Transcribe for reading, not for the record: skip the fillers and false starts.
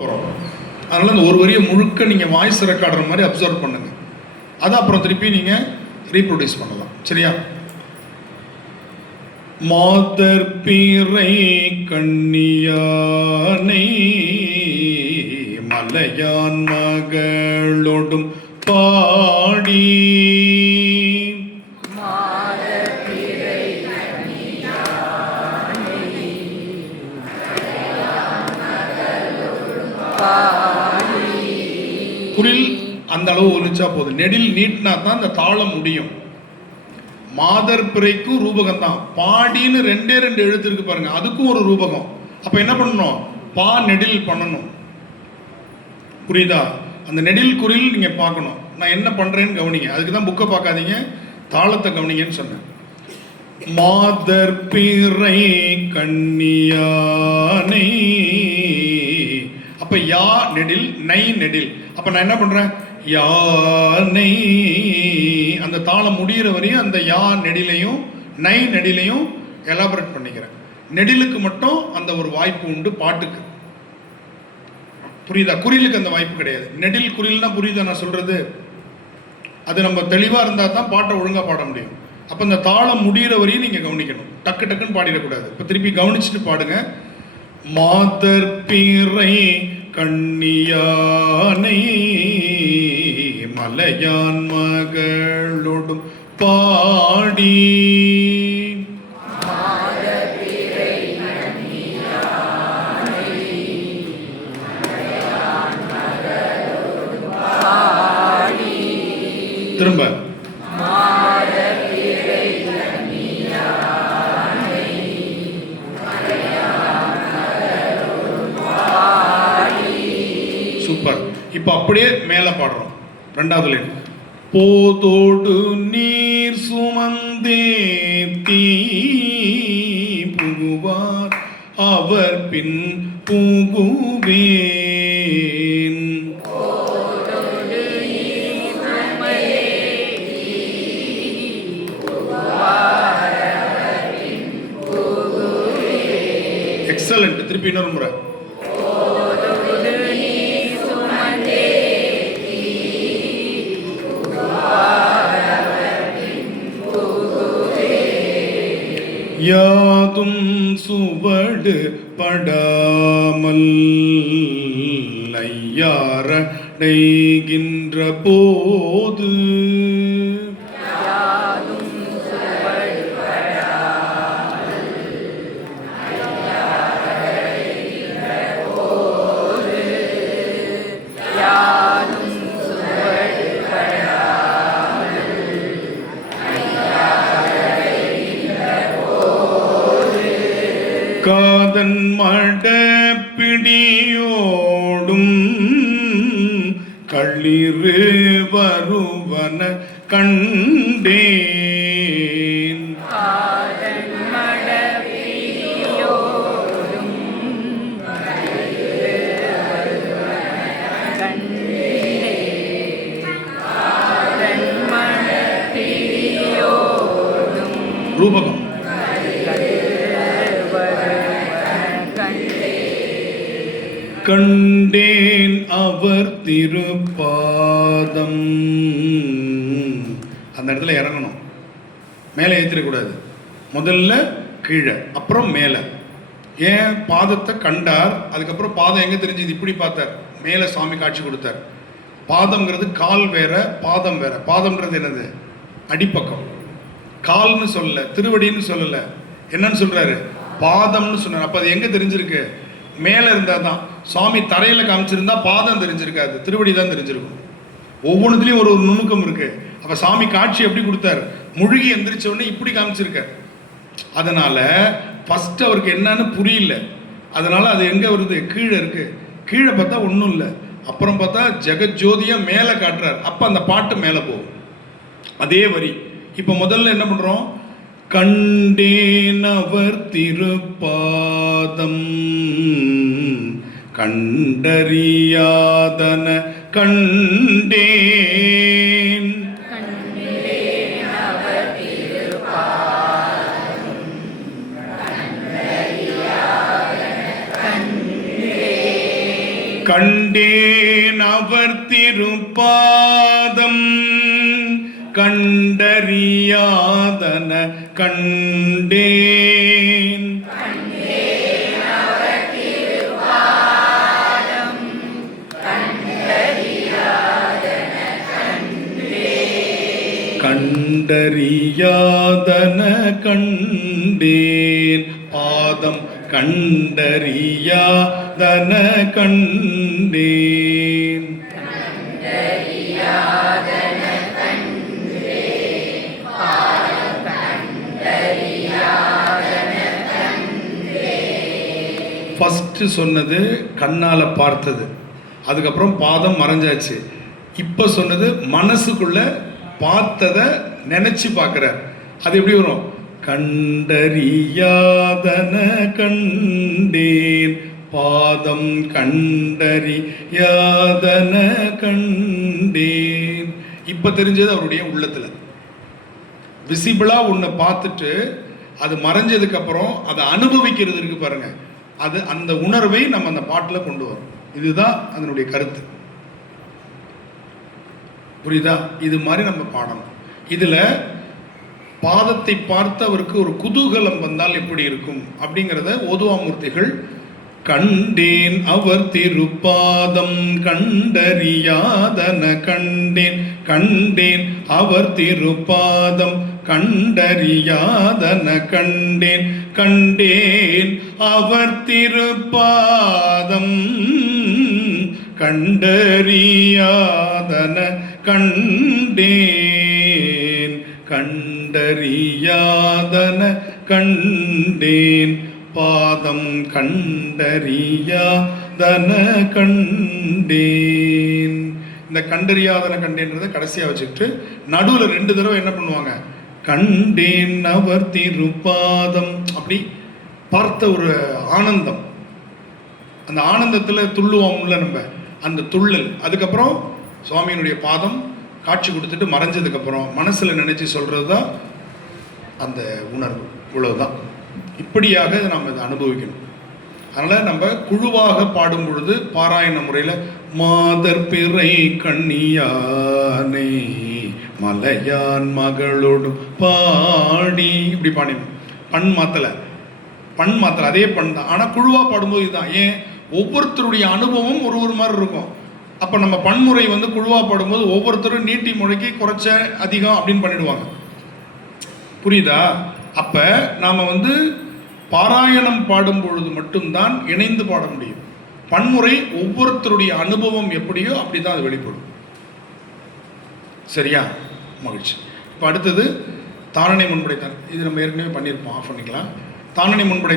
போகிறோம். அதனால் அந்த ஒரு வரியை முழுக்க நீங்கள் வாய்ஸ் ரெக்கார்டுற மாதிரி அப்சர்வ் பண்ணுங்கள். அதை அப்புறம் திருப்பி நீங்கள் ரீப்ரொடியூஸ் பண்ணலாம். சரியா? மாதர் பிறை கண்ணியானை மலையான் மகளோடும் பாடி குரில் அந்த அளவு ஒலிச்சா போதும். நெடில் நீட்டினா தான் அந்த தாளம் முடியும். மாதர் பிறைக்கும் ரூபகம் தான். பாடின்னு ரெண்டே எழுத்து இருக்கு பாருங்க, அதுக்கும் ஒரு ரூபகம். அப்ப என்ன பண்ணணும்? பா நெடில் பண்ணணும். புரியுதா? அந்த நெடில் குரில் நீங்க பார்க்கணும். நான் என்ன பண்றேன்னு கவனிங்க. அதுக்கு தான் புக்கை பார்க்காதீங்க, தாளத்தை கவனிங்கன்னு சொன்னேன். மாதர் பிறை கண்ணியானை, அப்ப யா நெடில், நை நெடில். அப்ப நான் என்ன பண்றேன்? யானை. அந்த தாளம் முடிகிற வரையும் அந்த யா நெடிலையும் நை நெடிலையும் எலாபரேட் பண்ணிக்கிறேன். நெடிலுக்கு மட்டும் அந்த ஒரு வாய்ப்பு உண்டு பாட்டுக்கு. புரியுதா? குறிலுக்கு அந்த வாய்ப்பு கிடையாது. நெடில் குறில்னா புரியுதா நான் சொல்றது? அது நம்ம தெளிவா இருந்தா தான் பாட்டை ஒழுங்கா பாட முடியும். அப்ப இந்த தாளம் முடிகிற வரையும் நீங்க கவனிக்கணும். டக்கு டக்குன்னு பாடிடக்கூடாது. இப்ப திருப்பி கவனிச்சுட்டு பாடுங்க. மாதர் பிறை கண்ணியானை மலையான் மகளோடும் பாடி. திரும்ப சூப்பர். இப்போ அப்படியே மேலே பாடுறோம். ரெண்டாவது லைன். போதோடு நீர் சுமந்தே தீ புகுவார் அவர் பின் புகுவேன். எக்ஸலண்ட். திருப்பி இன்னொரு முறை. யாதும் சுவடு படாமல் ஐயாரடைகின்ற போது காதன் மடப்பிடியோடும் களிறு வருவன கண்டேன். ரூபகம். கண்டேன் அவர் திருப்பாதம். அந்த இடத்துல இறங்கணும். மேலே ஏற்றிடக்கூடாது. முதல்ல கீழே, அப்புறம் மேலே. ஏன்? பாதத்தை கண்டார், அதுக்கப்புறம் பாதம் எங்கே தெரிஞ்சது? இப்படி பார்த்தார். மேலே சாமி காட்சி கொடுத்தார். பாதம்ங்கிறது கால் வேற, பாதம் வேற. பாதம்ன்றது என்னது? அடிப்பக்கம். கால்னு சொல்லல, திருவடின்னு சொல்லல. என்னன்னு சொல்றாரு? பாதம்னு சொன்னார். அப்போ அது எங்கே தெரிஞ்சிருக்கு? மேலே இருந்தால் தான். சுவாமி தரையில் காமிச்சிருந்தா பாதம் தெரிஞ்சிருக்காது, திருவடி தான் தெரிஞ்சிருக்கும். ஒவ்வொன்றுத்துலேயும் ஒரு நுணுக்கம் இருக்கு. அப்போ சாமி காட்சி எப்படி கொடுத்தாரு? முழுகி எந்திரிச்ச உடனே இப்படி காமிச்சிருக்கார். அதனால ஃபர்ஸ்ட் அவருக்கு என்னன்னு புரியல. அதனால அது எங்கே வருது? கீழே இருக்கு. கீழே பார்த்தா ஒன்றும் இல்லை, அப்புறம் பார்த்தா ஜெகஜோதியா மேலே காட்டுறார். அப்போ அந்த பாட்டு மேலே போகும். அதே வரி. இப்போ முதல்ல என்ன பண்ணுறோம்? கண்டேன் அவர் திருப்பாதம் கண்டறியாதன கண்டேன். கண்டேன் அவர் திருப்பாதம் கண்டறியாதன கண்டேன். கண்டறியாதன கண்டேன் பாதம் கண்டறியாதன கண்டேன். ஃபஸ்ட்டு சொன்னது கண்ணால் பார்த்தது, அதுக்கப்புறம் பாதம் மறைஞ்சாச்சு. இப்போ சொன்னது மனசுக்குள்ள பார்த்ததை நினைச்சு பார்க்குறார். அது எப்படி வரும்? கண்டறியாதன கண்டேன் பாதம் கண்டறியாதன கண்டேன். இப்போ தெரிஞ்சது அவருடைய உள்ளத்தில். விசிபிளாக ஒன்று பார்த்துட்டு அது மறைஞ்சதுக்கு அப்புறம் அதை அனுபவிக்கிறது இருக்கு பாருங்க, அது அந்த உணர்வை நம்ம அந்த பாட்டில் கொண்டு வரோம். இதுதான் அதனுடைய கருத்து. புரியுதா? இது மாதிரி நம்ம பாடணும். இதில் பாதத்தை பார்த்து அவருக்கு ஒரு குதூகலம் வந்தால் எப்படி இருக்கும் அப்படிங்கிறத ஓதுவாமூர்த்திகள் கண்டேன் அவர் திருப்பாதம் கண்டறியாதன கண்டேன், கண்டேன் அவர் திருப்பாதம் கண்டறியாதன கண்டேன், கண்டேன் அவர் திருப்பாதம் கண்டறியாதன கண்டேன், கண்டறியாதன கண்டேன் பாதம் கண்டறியாதன கண்டேன். இந்த கண்டறியாதன கண்டேன்றதை கடைசியாக வச்சுக்கிட்டு நடுவில் 2 தடவை என்ன பண்ணுவாங்க? கண்டேன் அவர் திருப்பாதம். அப்படி பார்த்த ஒரு ஆனந்தம், அந்த ஆனந்தத்தில் துள்ளுவோம்ல நம்ம, அந்த துள்ளல். அதுக்கப்புறம் சுவாமியினுடைய பாதம் காட்சி கொடுத்துட்டு மறைஞ்சதுக்கப்புறம் மனசில் நினச்சி சொல்கிறது தான் அந்த உணர்வு. இவ்வளவுதான். இப்படியாக நாம் இதை அனுபவிக்கணும். அதனால் நம்ம குழுவாக பாடும் பொழுது பாராயண முறையில் மாதர் பிறை கண்ணியானே மலையான் மகளோடு பாடி இப்படி பாடினோம். பண் மாத்தலை அதே பண் தான். ஆனால் குழுவாக பாடும்போது இதுதான். ஏன்? ஒவ்வொருத்தருடைய அனுபவம் ஒரு மாதிரி இருக்கும். அப்போ நம்ம பன்முறை குழுவாக பாடும்போது ஒவ்வொருத்தரும் நீட்டி முறைக்கு குறைச்ச அதிகம் அப்படின்னு பண்ணிடுவாங்க. புரியுதா? அப்போ நாம் பாராயணம் பாடும் பொழுது மட்டும்தான் இணைந்து பாட முடியும். பன்முறை ஒவ்வொருத்தருடைய அனுபவம் எப்படியோ அப்படி தான் அது வெளிப்படும். சரியா? மகிழ்ச்சி. இப்போ அடுத்தது தாரணை முன்படை. இது நம்ம ஏற்கனவே பண்ணியிருப்போம், ஆஃப் பண்ணிக்கலாம். தாரணை முன்படை